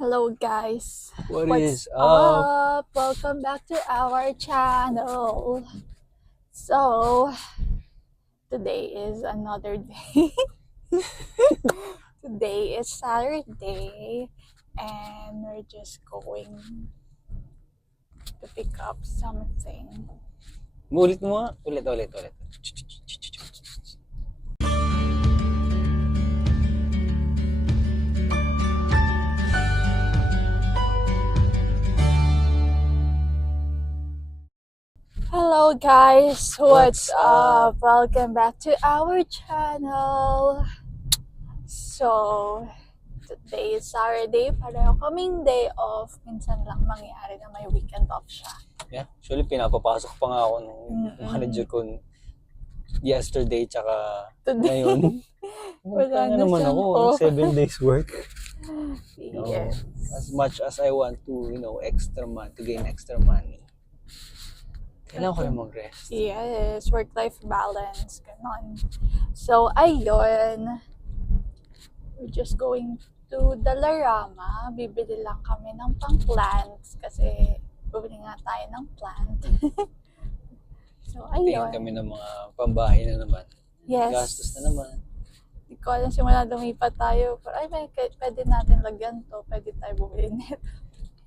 Hello guys, What what's is up? up? Welcome back to our channel. So, today is another day. Today is Saturday and we're just going to pick up something. Ulit mo nga. Ulit. Hello guys, what's What's up? up? Welcome back to our channel. So, today is Saturday, pareho kaming day off. Minsan lang mangyari na may weekend off siya. Yeah, actually pinapapasok pa nga ako ng manager ko yesterday tsaka Today, ngayon. wala Kaya na naman siyang ako, off. 7 days work. No, Yes. as much as I want to, to gain extra money. Kailangan ko rin mag-rest. Yes, work-life balance, ganon. So, ayun. We're just going to Dalarama. Bibili lang kami ng pang-plants kasi bibili nga tayo ng plant. So, Tingin ayun. kami ng mga pambahay na naman. Yes. Gastos na naman. Hindi ko alam simula lumipat tayo. Pero, pwede natin lagyan to. Pwede tayo bumili nito.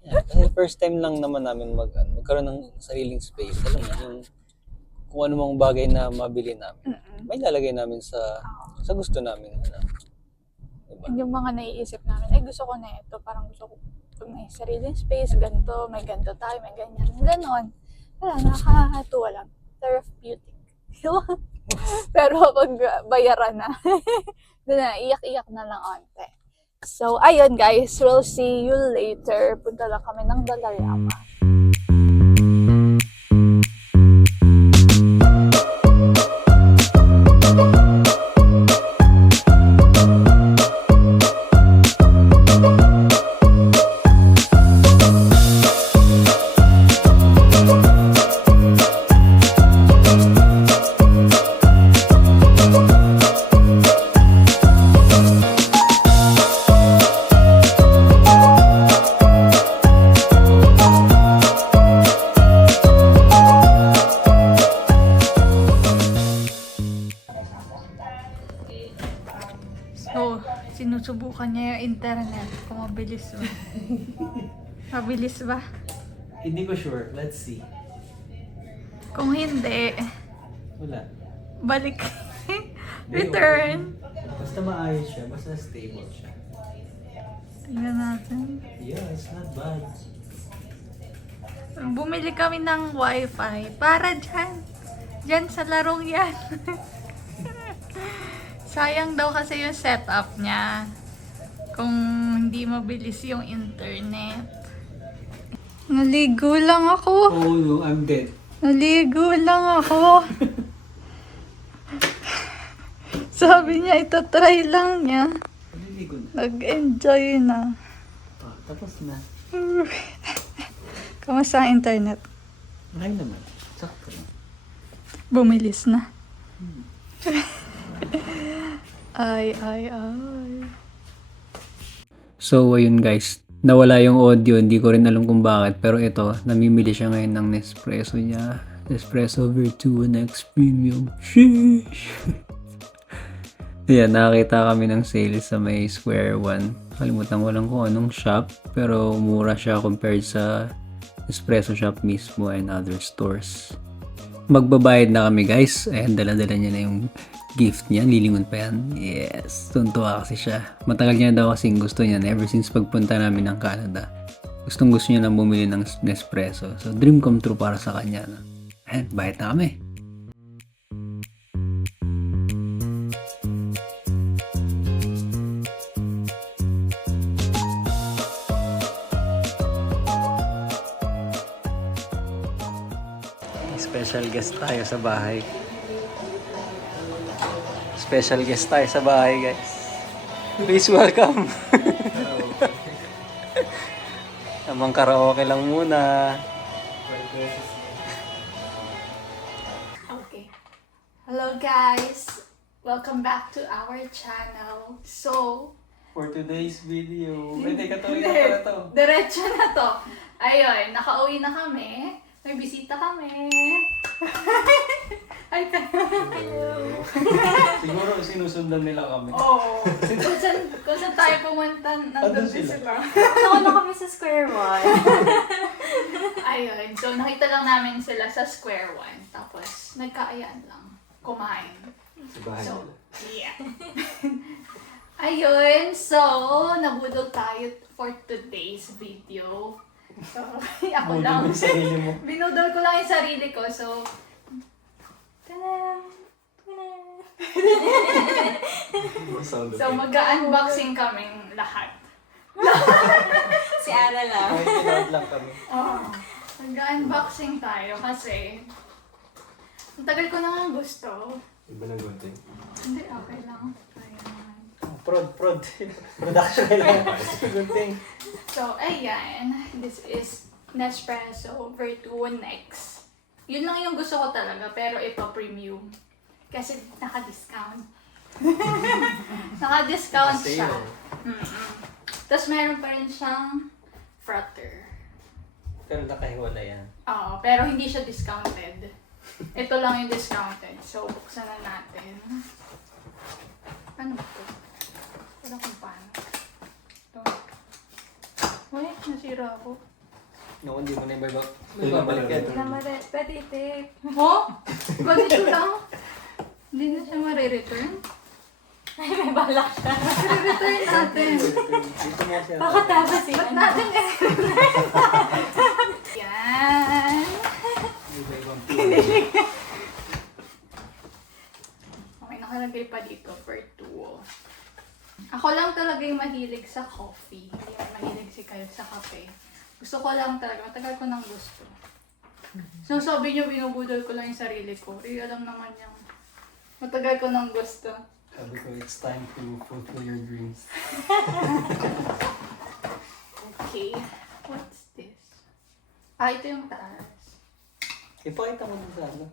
Yeah, kasi first time lang naman namin magkaroon ng sariling space. Alam mo, yung kung ano mang bagay na mabili namin, may lalagay namin sa gusto namin. Diba? Yung mga naiisip namin, gusto ko na ito. Parang gusto ko, pag may sariling space, ganito, may ganito tayo, may ganyan. Ganon. Wala, nakakatuwa lang. Therapeutic. Pero pag bayaran na, doon na, iyak-iyak na lang onte. So, ayun guys, we'll see you later. Punta lang kami ng Dalarama. So, sinusubukan niya yung internet kung mabilis ba. Mabilis ba? Hindi ko sure. Let's see. Kung hindi, Wala. balik. Return. Basta maayos siya. Basta stable siya. Tingnan natin. Yeah, it's not bad. Bumili kami ng wifi para dyan. Dyan sa larong yan. Sayang daw kasi yung setup niya. Kung hindi mabilis yung internet. Naligo lang ako. Oh no, I'm dead. Naligo lang ako. Sabi niya, itatry lang niya. Naliligo na. Nag-enjoy na. Oh, tapos na. Kamusta ang internet? Ngayon naman. Sakto lang. Bumilis na. Ay. So, ayun guys. Nawala yung audio. Hindi ko rin alam kung bakit. Pero ito, namimili siya ngayon ng Nespresso niya. Nespresso Virtua Next Premium. Sheesh! Ayan, nakakita kami ng sale sa may Square One. Kalimutan ko lang kung anong shop. Pero mura siya compared sa Espresso Shop mismo and other stores. Magbabayad na kami guys. Ayan, dala-dala niya na yung gift niya. Lilingon pa yan. Yes. Tuntua kasi siya. Matagal niya daw kasing gusto niya ever since pagpunta namin ng Canada. Gustong gusto niya na bumili ng Nespresso. So, dream come true para sa kanya. Ayan, bayad na kami. Special guest tayo sa bahay. Special guest tayo sa bahay, guys. Please welcome. Amang karaoke lang muna. Okay. Hello guys! Welcome back to our channel. So, For today's video. Pwede ka to, Hindi. ito to. Diretso na to. Ayun, nakauwi na kami. May bisita kami. Ay, Siguro sinusundan nila kami. oo. Kung saan tayo pumunta, nandun Andun sila. sila. Ako na kami sa square one. Ayun, so nakita lang namin sila sa Square One. Tapos, nagkaayaan lang. Kumain. So, yeah. Ayun, so, nabudol tayo for today's video. So, ako Budol lang. mo yung sarili mo. Binudol ko lang yung sarili ko, so, so mag-unboxing kaming lahat. Si Ana lang. Ay, kinood lang kami. Oh, mag-unboxing tayo kasi ang tagal ko na nga gusto. Iba na gunting. Hindi, okay lang. Ayan. Prod. Production lang. Gunting. So, ayan. This is Nespresso Virtuo Next. Yun lang yung gusto ko talaga, pero ito premium. Kasi naka-discount. Naka-discount siya. Tapos meron pa rin siyang frother. Pero nakahiwala yan. Oo, pero hindi siya discounted. Ito lang yung discounted. So, buksan na natin. Ano ba ito? Wala kung paano. Ito. Uy, nasira ako. Naku, hindi mo na ibabalik. Hindi na Ibabalik yan. Namare, pwede tape. Oh? Ganito lang? Hindi na siya marireturn? Ay, may balak siya. Return natin. Dito mo siya. Bakit tapos si Ba't Ana? natin Yan. Iba-ibang pili. Okay, nakalagay pa dito, Virtuo. Ako lang talaga yung mahilig sa coffee. Hindi na mahilig si Kayo sa kape. Gusto ko lang talaga. Matagal ko nang gusto. So sabi niyo, binubudol ko lang yung sarili ko. Eh, alam naman yung matagal ko nang gusto. Sabi ko, it's time to fulfill your dreams. Okay. What's this? Ah, ito yung taas. Ipakita mo dun sa ano.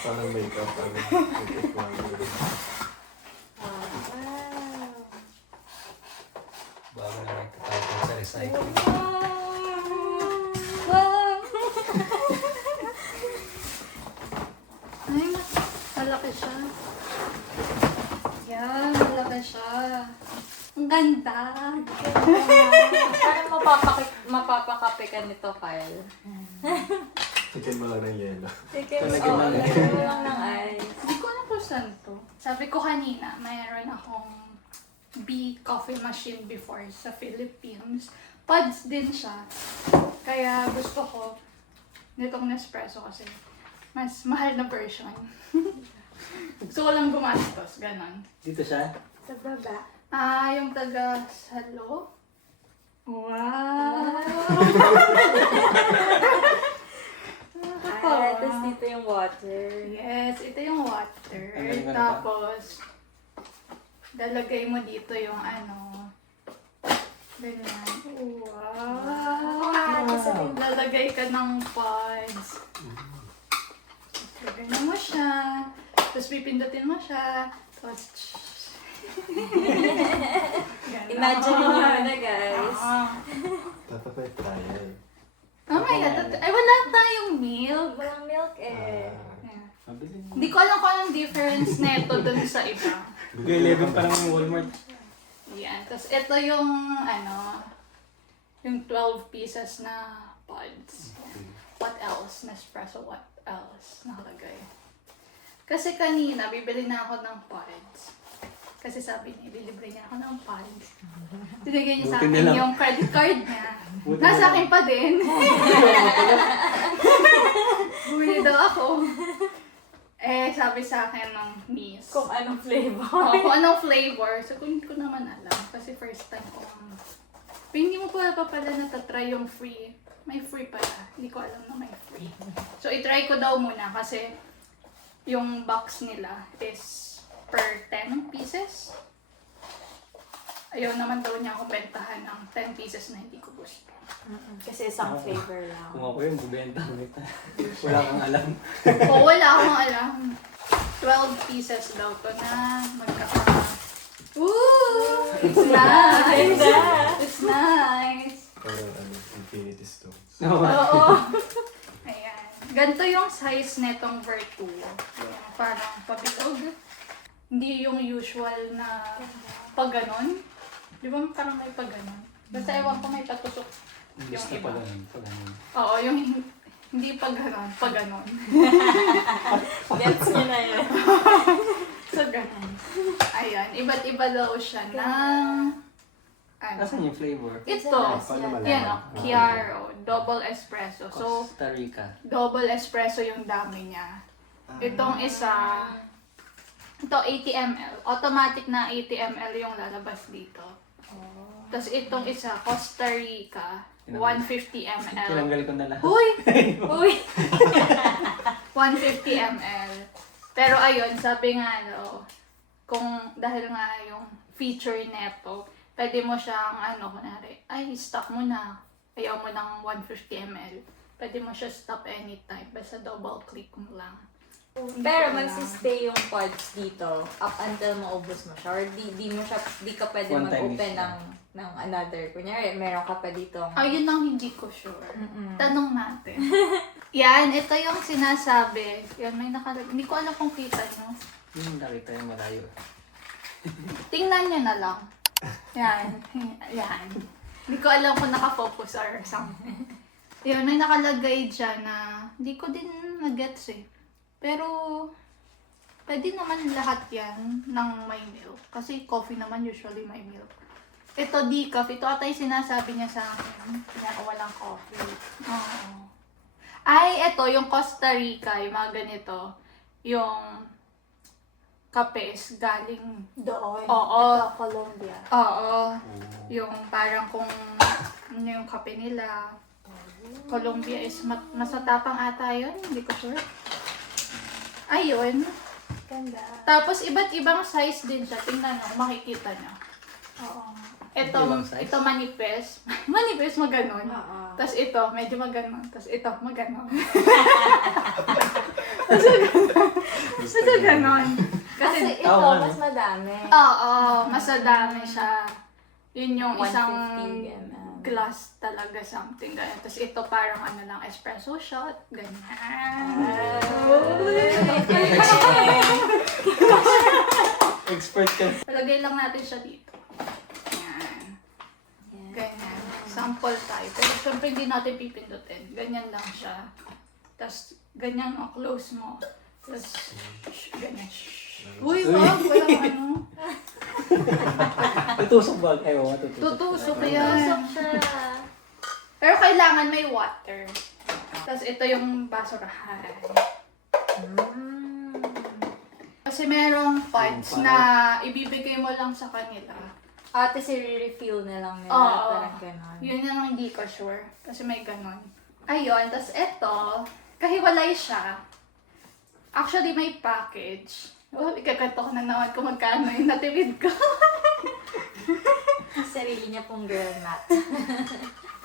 Parang makeup. Wow. Bago na nagtatapon sa recycling. Wow! Ay, malaki siya. Yan, malaki siya. Ang ganda. Parang mapapakape ka nito, Kyle. Chicken mo lang ng yelo. Sige, Talagyan lang. lagyan mo lang ng ice. Hindi ko alam kung saan to. Sabi ko kanina, mayroon akong B coffee machine before sa Philippines. Pods din siya. Kaya gusto ko nitong Nespresso kasi mas mahal na version. Gusto ko lang gumastos, ganon. Dito siya? Sa baba. Ah, yung taga Salo. Wow! Ah, tapos dito yung water. Yes, ito yung water. Ang galing mo na ba? Tapos, lalagay mo dito yung ano. Ganyan. Wow! Lalagay ka ng pods. Ganyan mo siya. Tapos pipindutin mo siya. Tapos, Imagine nyo na, guys. Dapat may trial. Mamaya, ay wala tayong milk. Walang milk eh. Yeah. Mabili mo. Hindi ko alam kung anong difference neto dun sa iba. Bigay 11 pa lang yung Walmart. Yan. Tapos ito yung ano, yung 12 pieces na pods. What else? Nespresso, what else? Nakalagay. Kasi kanina, bibili na ako ng pods. Kasi sabi niya, ililibre niya ako ng pods. Tinigay niya sa Buti akin na lang. yung credit card niya. Buti Nasa na akin pa din. Bumili daw ako. Eh, sabi sa akin ng niece. Kung anong flavor. Kung anong flavor. So, kung hindi ko naman alam. Kasi first time ko. Pero hindi mo pa pala natatry yung free. May free pala. Hindi ko alam na may free. So, itry ko daw muna kasi yung box nila is per 10 pieces. Ayaw naman daw niya akong bentahan ng 10 pieces na hindi ko gusto. Kasi isang flavor lang. Kung ako yun, bubenta ko kita. Wala kang alam. O, wala akong alam. So, 12 pieces daw to na magkaka... Ooh! It's nice! It's nice! Parang Infinity Stones. Oo. Ayan. Ganito yung size netong Vertu. Yung parang pabilog. Hindi yung usual na pag ganon. Di ba parang may pag ganon? Basta ewan ko may patusok yung iba. Oo, yung hindi pag ganon, pag ganon. Gets nyo na yun. So, ganon. Ayan, iba't iba daw siya ng... Ano? Asan yung flavor? Ito. Paano malaman? Yan o, Chiaro. Double espresso. So, Costa Rica. double espresso yung dami niya. Itong isa, ito 80 ml. Automatic na 80 ml yung lalabas dito. Tapos itong isa, Costa Rica, 150 ml. Tinanggal ko na lahat. Huy! Huy! 150 ml. Pero ayun, sabi nga kung dahil nga yung feature neto, pwede mo siyang kunwari, ay, stop mo na. Ayaw mo ng 150 ml. Pwede mo siya stop anytime. Basta double click mo lang. Pero magsistay yung pods dito up until maubos mo siya. Or di ka pwede One time mag-open use lang. ng another. Kunyari, meron ka pa dito. Ayun ang hindi ko sure. Tanong natin. Yan, ito yung sinasabi. Yan, may nakalagay. Hindi ko alam kung kita nyo. Yung nakita yung malayo. Tingnan nyo na lang. Yan. Yan. Hindi ko alam kung nakafocus or something. Yan, may nakalagay dyan na hindi ko din nag-gets eh. Pero, pwede naman lahat yan ng may milk. Kasi coffee naman usually may milk. Ito decaf. Ito ata yung sinasabi niya sa akin. Kaya walang coffee. Oo. Ay, ito yung Costa Rica. Yung mga ganito. Yung kape is galing Doon. Oo. Ito, Colombia. Oo. Yung parang kung ano yung kape nila. Colombia is masatapang ata yun. Hindi ko sure. Ayun. Ganda. Tapos iba't ibang size din siya. Tingnan nyo, makikita nyo. Oo. Ito, Ibang size? ito manipis. Manipis, maganon. Oo. Tapos ito, medyo maganon. Tapos ito, maganon. Basta ganon. Kasi Kasi, ito, Tama, mas madami. oo, mas madami siya. Yun yung 150 isang ml. glass talaga, something ganyan. Tapos ito parang lang, espresso shot. Ganyan. Expert ka. Palagay lang natin siya dito. Yan. Ganyan. Sample tayo. Pero syempre hindi natin pipindutin. Ganyan lang siya. Tapos ganyan close mo. Tapos ganyan. Uy, wag. Walang ano. Tutusok ba? Ay, oo, tutusok. Tutusok yan. Tusok siya. Pero kailangan may water. Tapos ito yung basurahan. Kasi merong pods na ibibigay mo lang sa kanila. Ate, si-refill na lang nila. Oo. Parang ganon. Yun yung hindi ko sure. Kasi may ganon. Ayun, tas eto, kahiwalay siya. Actually, may package. Oh, ikakanto ko na naman kung magkano yung natipid ko. Sarili niya pong girl math.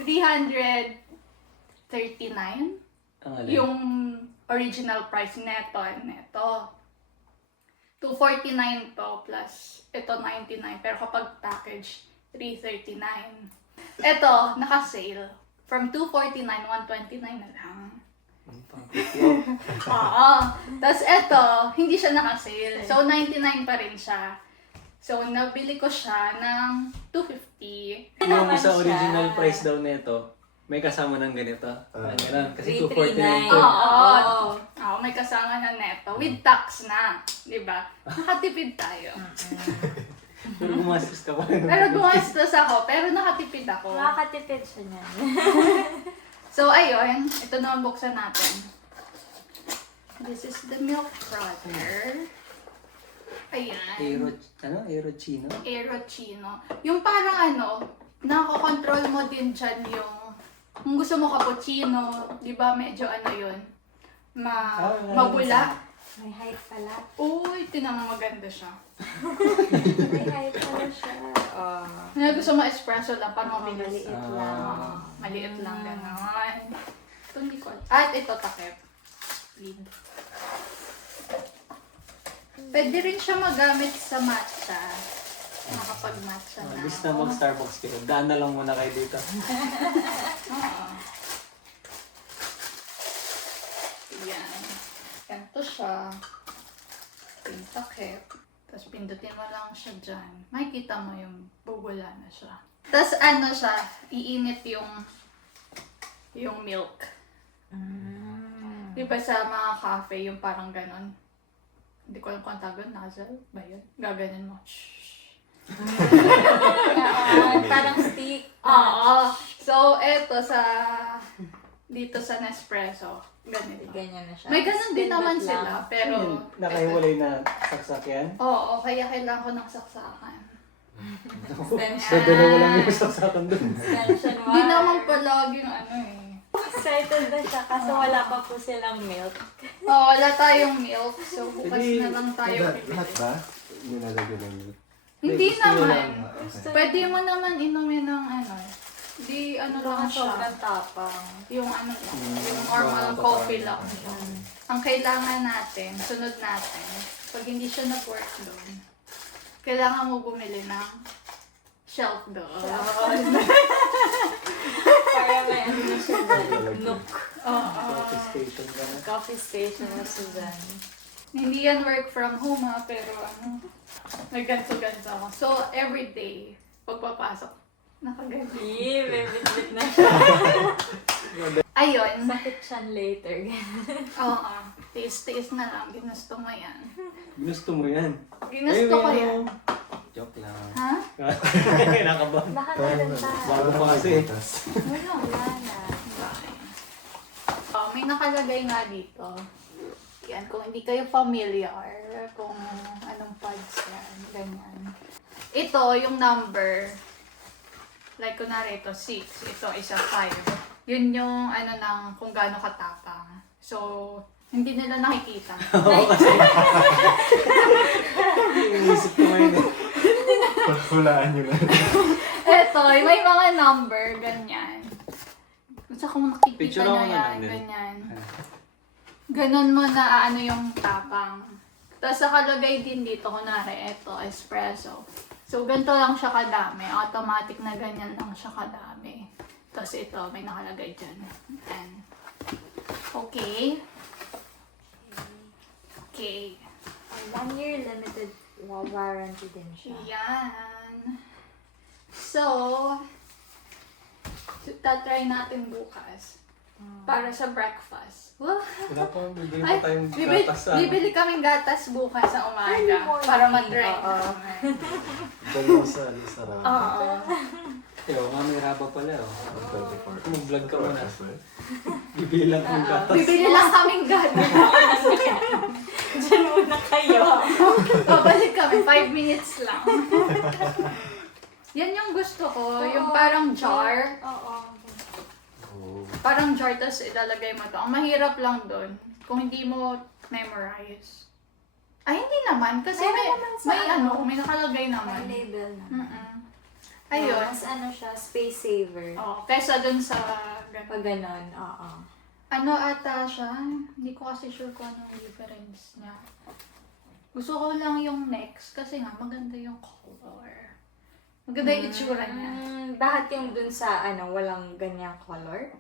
339 Ang alin. yung original price neto. 249 to plus ito 99. Pero kapag package, 339. Ito, naka-sale. From 249, 129 na lang. Oo. Tapos ito, hindi siya naka-sale. So, 99 pa rin siya. So, nabili ko siya ng 250. Yung naman sa siya. original price daw nito, may kasama ng ganito. Ganun. Kasi 249 339. to. Oo. Oo, may kasama na neto. With tax na. Diba? Nakatipid tayo. Pero gumastos ka pa rin. Pero gumastos ako, pero nakatipid ako. Nakakatipid siya niyan. So, ayun. Ito naman buksan natin. This is the milk frother. Ayan. Aerochino? Aerochino. Yung parang nakakontrol mo din dyan yung kung gusto mo cappuccino, di ba medyo yun, mabula. May height pala. Uy, tinang maganda siya. May height pala siya. Kaya gusto mo espresso lang, parang mabilis. Maliit lang. Maliit lang, gano'n. Ito hindi ko. At ito takip. Lid. Pwede rin siya magamit sa matcha. Makapag-matcha na. Imbis na mag-Starbucks kayo, daan na lang muna kayo dito. Oo. Yan. Ganito siya. Yung takip. Tapos pindutin mo lang siya dyan. Makikita mo yung bubula na siya. Tapos ano siya, iinit yung milk. Di ba sa mga cafe, yung parang ganon? Hindi ko alam kung ang tawag, nozzle ba yun? Gaganon mo. Parang stick. Oo. So, eto dito sa Nespresso. Ganito. Ganyan na siya. May ganun din Pindot naman lang. sila, pero... Nakahiwalay na saksak yan. Oo, kaya kailangan ko ng saksakan. Dalawa lang yung saksakan doon. Extension 1. Hindi naman palaging ano eh. Excited na siya kasi wala pa po silang milk. Oo, wala tayong milk. So, bukas na lang tayo Lahat bibili. ba? Nilalagyan ng milk. Hindi naman. Okay. Pwede mo naman inumin ng ano. Di ano lang siya. Sobrang tapang. Yung ano lang. Yung normal coffee lang. Ang kailangan natin, sunod natin, pag hindi siya nag-work doon, kailangan mo bumili ng shelf doon. Para may ano na siya doon. Nook. Oo. Coffee station ka na. Coffee station na Suzanne. Hindi yan work from home ha, pero ano, nagganto-ganto ako. So, every day, pagpapasok, nakaganto. May bit-bit na siya. Ayun. Sakit siya later. Oo. Tiis-tiis na lang. Ginusto mo yan. Gusto mo yan. Ginusto ko yan. Joke lang. Ha? Nakabahan. Baka naganda. Bago pa kasi. Wala na. Oh, may nakalagay nga dito. Yan, kung hindi kayo familiar kung anong pods yan, ganyan. Ito, yung number, like kunwari ito, 6, ito isa 5. Yun yung ano ng kung gaano katapang. So, hindi nila nakikita. Oo kasi. Inisip ko ngayon. Hulaan nyo na. Ito, may mga number, ganyan. Basta kung makikita Picture nyo ako na yan, lang din. ganyan. Ganon mo na ano yung tapang. Tapos nakalagay din dito, kunwari, ito, espresso. So, ganito lang siya kadami. Automatic na ganyan lang siya kadami. Tapos ito, may nakalagay dyan. Ayan. Okay. Okay. 1 year limited warranty din siya. Yan. So, tatry natin bukas. Para sa breakfast. Wow. Wala pa, bibili Ay, pa tayong bibili, gatas sa... bibili kaming gatas bukas sa Early umaga morning. para ma-try. Oo. Dalawa sa sarap. Oo. Yo, nga may raba pala. Oh. 24. Mag-vlog ka muna. Bibilang kong gatas. Bibili lang kaming gatas. Diyan muna kayo. Babalik kami, 5 minutes lang. Yan yung gusto ko, yung parang jar. Oo. Oh. Parang jar, tapos ilalagay mo to. Ang mahirap lang doon, kung hindi mo memorize. Ay, hindi naman. Kasi Meron may, naman sa may ano. may nakalagay May naman. label na. Mm-mm. Ayun. Mas ano siya, space saver. Oh, kesa dun sa Pag ganon, oo. ano ata siya? Hindi ko kasi sure kung anong difference niya. Gusto ko lang yung next kasi nga maganda yung color. Maganda yung itsura niya. Bakit yung dun sa ano, walang ganyang color?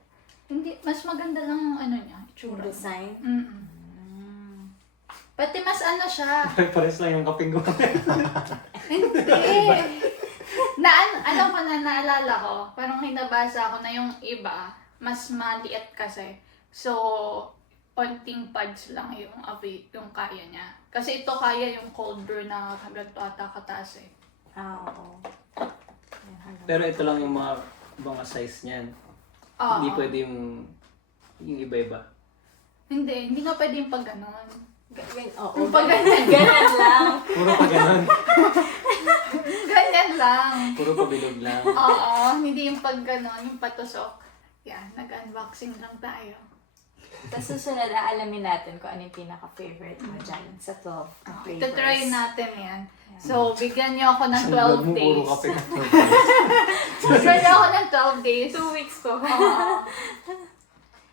Hindi, mas maganda lang yung ano niya, Yung itsura. design? Mm-mm. Pati mas ano siya. Pares lang yung kaping ko. Hindi. Alam ko na, naalala ko, parang hinabasa ko na yung iba, mas maliit kasi. So, konting pads lang yung kaya niya. Kasi ito kaya yung cold brew na ganito ata kataas eh. Oo. Pero ito lang yung mga size niyan. Oo. Hindi pwede yung iba-iba. Hindi nga pwede yung pag ganon. Oo. Yung pag ganyan. Ganyan lang. Puro pa ganun. Ganyan lang. Puro pa bilog lang. Oo, hindi yung pag ganon, yung patusok. Yan, nag-unboxing lang tayo. Tapos susunod, aalamin natin kung ano yung pinaka-favorite mo dyan sa 12 na flavors. Ito-try natin yan. So, bigyan niyo ako ng 12 Puro days. kape. Bigyan niyo ako ng 12 days. 2 weeks ko. Oo.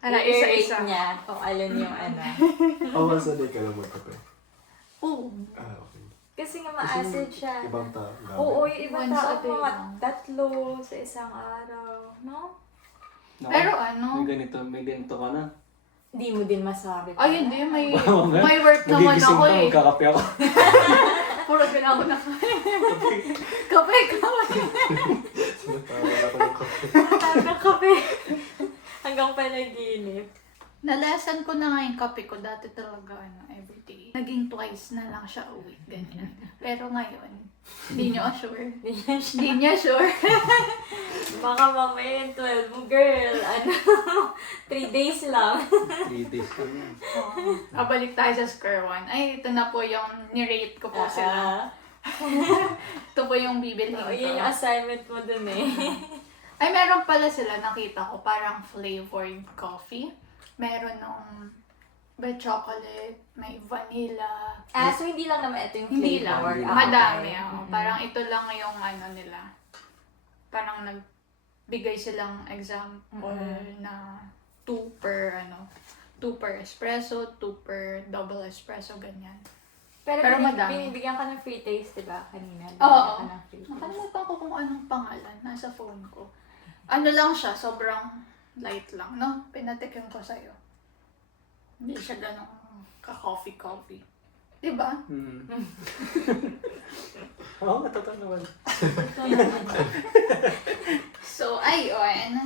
Ala, I-rate isa-isa. niya kung alin yung ano. How once a day ka lang magkape? Oo. Okay. Kasi nga ma-acid siya. Ibang tao. Oo, yung ibang Once tao a day mga lang. 3 sa isang araw. No? Pero ano? may ganito ka na. Hindi mo din masabi. Ay, hindi. May Mamaya, work naman Magigising ako ka, eh. magkakape ako. Puro ginawa na kape. Sinatawa ako ng kape. Hanggang kape. Hanggang panaginip. Na-lesson ko na nga yung kape ko. Dati talaga, everyday. Naging twice na lang siya a week, ganyan. Pero ngayon, hindi nyo sure. Hindi niya sure. Baka mamaya yung 12 mo, girl. 3 days lang. 3 days ka na. Balik tayo sa square one. Ay, ito na po yung nirate ko po sila. Ito po yung bibilhin ko. Yun yung assignment mo dun eh. Ay, meron pala sila, nakita ko, parang flavored coffee. Meron nung by chocolate, may vanilla. So hindi lang naman ito yung Hindi lang, flavor. madami. Okay. Oh. Parang ito lang yung nila. Parang nagbigay silang example na 2 per 2 per espresso, 2 per double espresso, ganyan. Pero madami. binibigyan ka ng free taste, diba? Kanina. Oo. Binibigyan ka ng free taste. Nakalimutan ko kung anong pangalan. Nasa phone ko. Ano lang siya, sobrang light lang, no? Pinatikim ko sa'yo. Hindi siya ganun ka-coffee. Diba? Oo, totoo naman. So, ayun.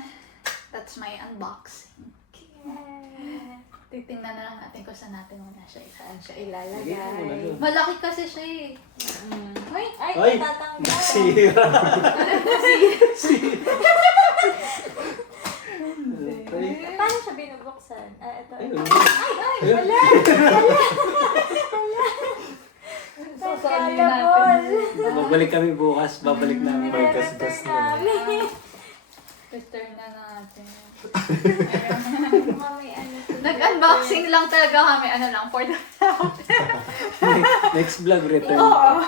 That's my unboxing. Yeah. Titingnan na lang natin kung saan natin muna siya Saan siya Sige, muna ilalagay? dun. Malaki kasi siya eh. Ay, tatanggal. Nasira. Paano siya binubuksan? Ito. Ayun. Sasali Scalable. natin. Babalik kami bukas. Babalik namin. May gas-gas na. Return na natin. Mami, ano to? Nag-unboxing lang talaga kami. Ano lang, for the Next vlog return.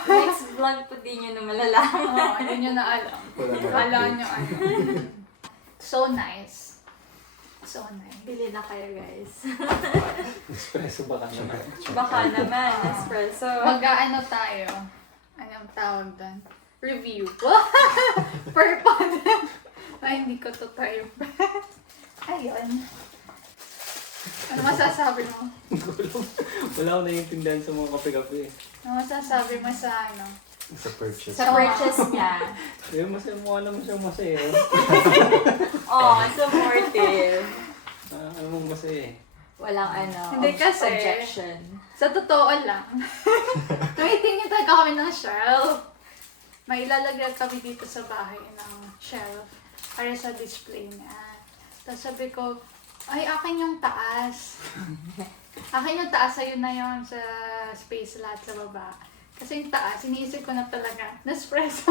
Next vlog po din nyo na malalaman. Oo, hindi nyo na alam. Wala na. Kala nyo ano. So nice. So nice. Bili na kayo, guys. Espresso baka naman. Baka naman, espresso. Mag-ano tayo? Anong tawag doon? Review. Per pod. Ay, hindi ko to tayo. Ayun. Ano masasabi mo? Wala akong naiintindihan sa mga kape-kape. Ano masasabi mo sa ano? Sa purchase. Sa purchase niya. Yung masaya mukha naman siyang masaya. Supportive. Ano mong masaya eh. Walang Hindi kasi. objection. Sa totoo lang. Tumitingin talaga kami ng shelf. May ilalagay kami dito sa bahay ng shelf para sa display niya. Tapos sabi ko, ay, akin yung taas. Akin yung taas, ayun na yun sa space lahat sa baba. Kasi yung taas, iniisip ko na talaga, Nespresso.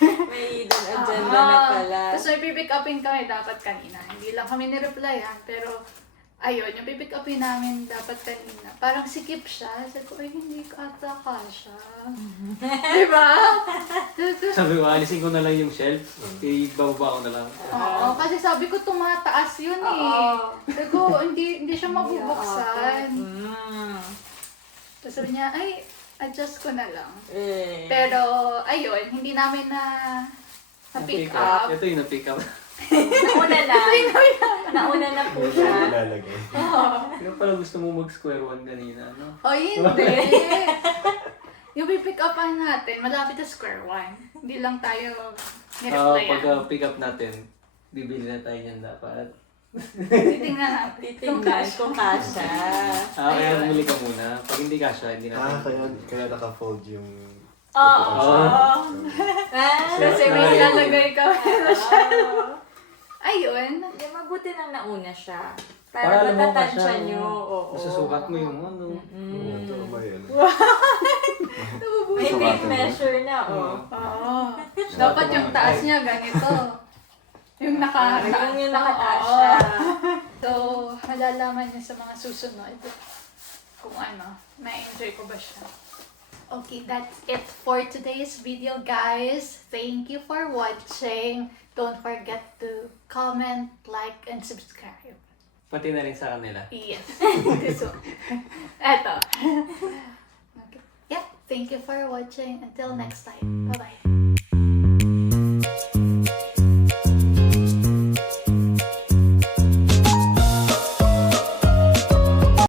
May hidden agenda na pala. Tapos may pipick upin kami dapat kanina. Hindi lang kami nireplyan, pero ayun, yung pipick upin namin dapat kanina. Parang sikip siya. Sabi ko, ay, hindi ka ata kasha. Diba? Sabi ko, alisin ko na lang yung shelf. Ibababa ko na lang. Oo, kasi sabi ko tumataas yun eh. Oo. Sabi ko, hindi siya mabubuksan. Tapos sabi niya, ay, adjust ko na lang. Pero, ayun, hindi namin na-pick up. Ito yung na-pick up. Nauna na. Nauna na po Hindi siya. ilalagay. Kaya pala gusto mo mag-square one kanina, no? O, hindi. Yung pipick upan natin, malapit na square one. Hindi lang tayo nireplyan. Pag-pick up natin, bibili na tayo niyan dapat. Titingnan natin. Titingnan kung kasha. Kaya bumili ka muna. Pag hindi kasha, hindi na Kaya naka-fold yung... Oo. Kasi may ilalagay ka na siya. Ayun. Hindi, mabuti nang nauna siya. Para Para alam mo matatansya kasha, nyo. no? Oo. Masusukat mo yung ano. Ito ba yun? May tape measure na, oh. Oo. Dapat yung taas niya ganito. Yung nakataas. Yung nakataas Oo. siya. So, malalaman niya sa mga susunod kung ano, na-enjoy ko ba siya. Okay, that's it for today's video, guys. Thank you for watching. Don't forget to comment, like, and subscribe. Pati na rin sa kanila. Yes. So, eto. Okay. Yeah, thank you for watching. Until next time. Bye-bye.